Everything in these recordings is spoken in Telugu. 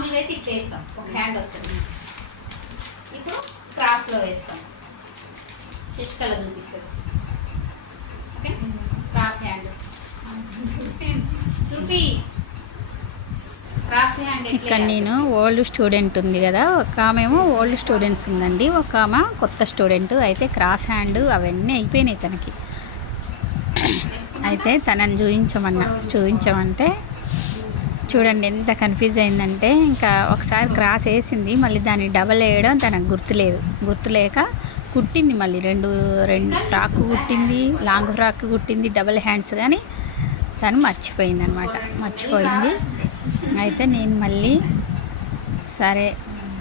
మామూలుగా అయితే ఇట్లా వేస్తాం ఒక హ్యాండ్ వస్తుంది. ఇప్పుడు క్రాస్లో వేస్తాం. శశికళ చూపిస్తుంది. ఓకే? క్రాస్ హ్యాండ్ చూపి. ఇక్కడ? నేను ఓల్డ్ స్టూడెంట్ ఉంది కదా. ఒక ఆమెమో ఓల్డ్ స్టూడెంట్స్ ఉందండి. ఒక ఆమె కొత్త స్టూడెంట్. అయితే క్రాస్ హ్యాండ్ అవన్నీ అయిపోయినాయి తనకి. అయితే తనని చూపించమన్నా చూపించమంటే చూడండి ఎంత కన్ఫ్యూజ్ అయిందంటే ఇంకా ఒకసారి క్రాస్ వేసింది మళ్ళీ దాన్ని డబల్ వేయడం తనకు గుర్తులేదు గుర్తులేక కుట్టింది మళ్ళీ రెండు రెండు ఫ్రాక్ కుట్టింది లాంగ్ ఫ్రాక్ కుట్టింది డబల్ హ్యాండ్స్ కానీ తను మర్చిపోయింది అనమాట మర్చిపోయింది. అయితే నేను మళ్ళీ సరే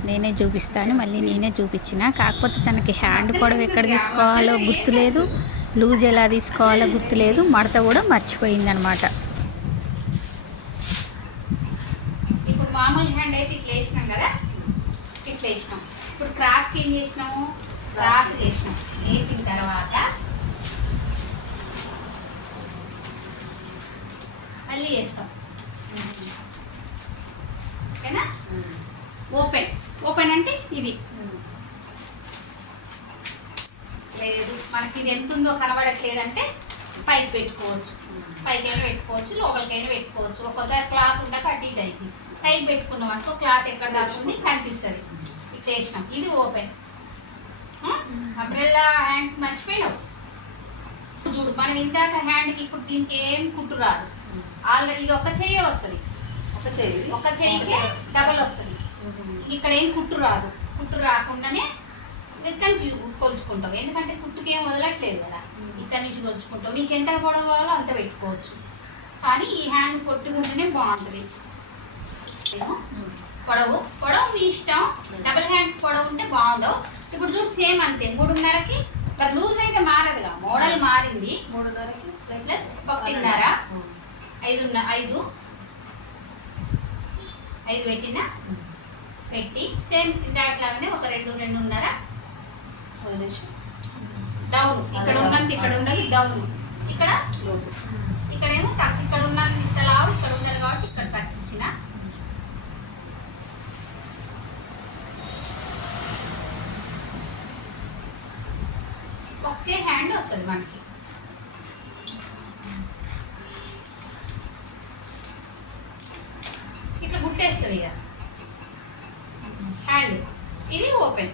నేనే చూపిస్తాను మళ్ళీ నేనే చూపించిన. కాకపోతే తనకి హ్యాండ్ పొడవు ఎక్కడ తీసుకోవాలో గుర్తులేదు లూజ్ ఎలా తీసుకోవాలో గుర్తులేదు మడత కూడా మర్చిపోయింది అనమాట ఇప్పుడు మామూలు హ్యాండ్ అయితే ఇట్లా వేసినాం కదా? ఇట్లా వేసినాం ఇప్పుడు క్రాస్కి ఏం చేసినాము? క్రాస్ చేసినాం. వేసిన తర్వాత మళ్ళీ వేస్తాం ఓకేనా? ఓపెన్. ఓపెన్ అంటే ఇది. లేదు. మనకి ఇది ఎంత ఉందో కనబడట్లేదంటే పైకి పెట్టుకోవచ్చు. పైకైనా పెట్టుకోవచ్చు లోపలికైనా పెట్టుకోవచ్చు. ఒక్కోసారి క్లాత్ ఉండక అటు ఇటు అయింది పైకి పెట్టుకున్నాం అనుకో క్లాత్ ఎక్కడ దాకా ఉంది కనిపిస్తుంది. ఇట్లా వేసినాం. ఇది ఓపెన్. Umbrella hands మర్చిపోయినావు? చూడు మనం ఇందాక హ్యాండ్కి ఇప్పుడు దీనికి ఏం కుట్టు రాదు. ఆల్రెడీ ఇది ఒక చెయ్యి వస్తుంది. ఒక చెయ్యి ఒక చెయ్యికే డబల్ వస్తుంది. ఇక్కడ ఏం కుట్టు రాదు. కుట్టు రాకుండానే నుంచి కొలుచుకుంటావు? ఎందుకంటే కుట్టుకి వదలట్లేదు కదా. ఇక్కడ నుంచి కొలుచుకుంటావు నీకు ఎంత పొడవు కావాలో అంత పెట్టుకోవచ్చు. కానీ ఈ హ్యాండ్ కొట్టుకుంటేనే బాగుంటుంది. పొడవు పొడవు మీ ఇష్టం. డబుల్ హ్యాండ్స్ పొడవు ఉంటే బాగుండవు. ఇప్పుడు చూడు సేమ్ అంతే. మూడున్నరకి మరి లూజ్ అయితే మారదుగా మోడల్ మారింది. ప్లస్ ఒకటిన్నర. ఐదున్న ఐదు. ఐదు పెట్టిన? పెట్టి సేమ్ ఇందాట్లాగానే ఒక రెండు రెండున్నర. వదిలేసి. డౌన్ ఇక్కడ ఉన్నంత ఇక్కడ ఉన్నది డౌన్ ఇక్కడ ఇక్కడేమో ఇక్కడ ఉన్నంత ఇంత లావు ఇక్కడ ఉన్నారు కాబట్టి ఇక్కడ తగ్గించిన. ఒకే హ్యాండ్ వస్తుంది మనకి. ఇట్లా గుట్టేస్తుంది ఇక. హ్యాండ్ ఇది open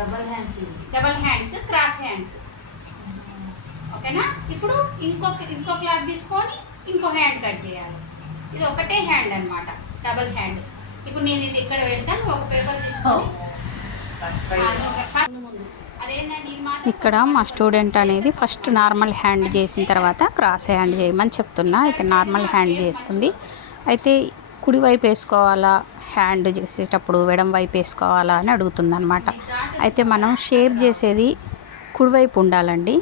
double hands. Double hands cross hands. ఓకేనా? ఇప్పుడు ఇంకొక ఇంకో క్లాత్ తీసుకొని ఇంకో హ్యాండ్ కట్ చేయాలి. ఇది ఒకటే హ్యాండ్ అన్నమాట డబల్ హ్యాండ్. ఇప్పుడు నేను ఇది ఇక్కడ పెడతాను ఒక పేపర్ తీసుకొని ముందు. ఇక్కడ మా స్టూడెంట్ అనేది ఫస్ట్ నార్మల్ హ్యాండ్ చేసిన తర్వాత క్రాస్ హ్యాండ్ చేయమని చెప్తున్నా. అయితే నార్మల్ హ్యాండ్ చేస్తుంది. అయితే కుడివైపు వేసుకోవాలా? హ్యాండ్ చేసేటప్పుడు ఎడం వైపు వేసుకోవాలా అని అడుగుతుంది అనమాట అయితే మనం షేప్ చేసేది కుడివైపు ఉండాలండి.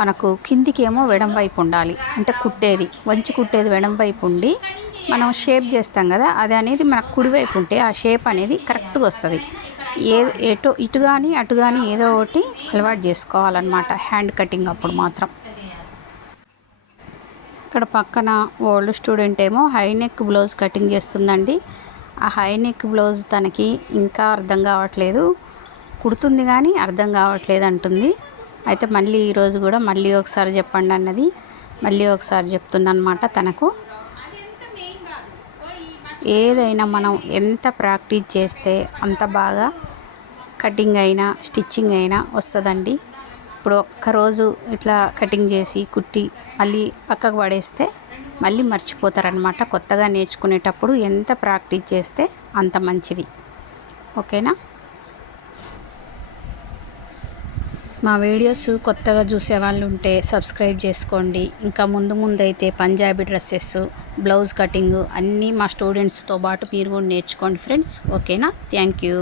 మనకు కిందికేమో వెడం వైపు ఉండాలి. అంటే కుట్టేది వంచి కుట్టేది వెడం వైపు ఉండి మనం షేప్ చేస్తాం కదా అది అనేది మనకు కుడివైపు ఉంటే ఆ షేప్ అనేది కరెక్ట్గా వస్తుంది. ఏ ఎటు ఇటు కానీ అటు కానీ ఏదో ఒకటి అలవాటు చేసుకోవాలన్నమాట హ్యాండ్ కటింగ్ అప్పుడు మాత్రం. ఇక్కడ పక్కన ఓల్డ్ స్టూడెంట్ ఏమో హై నెక్ బ్లౌజ్ కటింగ్ చేస్తుందండి. ఆ హై నెక్ బ్లౌజ్ తనకి ఇంకా అర్థం కావట్లేదు. కుడుతుంది కానీ అర్థం కావట్లేదు అంటుంది. అయితే మళ్ళీ ఈరోజు కూడా మళ్ళీ ఒకసారి చెప్పండి అన్నది. మళ్ళీ ఒకసారి చెప్తుందనమాట తనకు. ఏదైనా మనం ఎంత ప్రాక్టీస్ చేస్తే అంత బాగా కటింగ్ అయినా స్టిచ్చింగ్ అయినా వస్తుందండి. ఇప్పుడు ఒక్కరోజు ఇట్లా కటింగ్ చేసి కుట్టి మళ్ళీ పక్కకు పడేస్తే మళ్ళీ మర్చిపోతారనమాట కొత్తగా నేర్చుకునేటప్పుడు ఎంత ప్రాక్టీస్ చేస్తే అంత మంచిది. ఓకేనా? మా వీడియోస్ కొత్తగా చూసే వాళ్ళు ఉంటే సబ్స్క్రైబ్ చేసుకోండి. ఇంకా ముందు ముందు అయితే పంజాబీ డ్రెస్సెస్ బ్లౌజ్ కటింగ్ అన్నీ మా స్టూడెంట్స్తో పాటు మీరు కూడా నేర్చుకోండి ఫ్రెండ్స్. ఓకేనా? Thank you.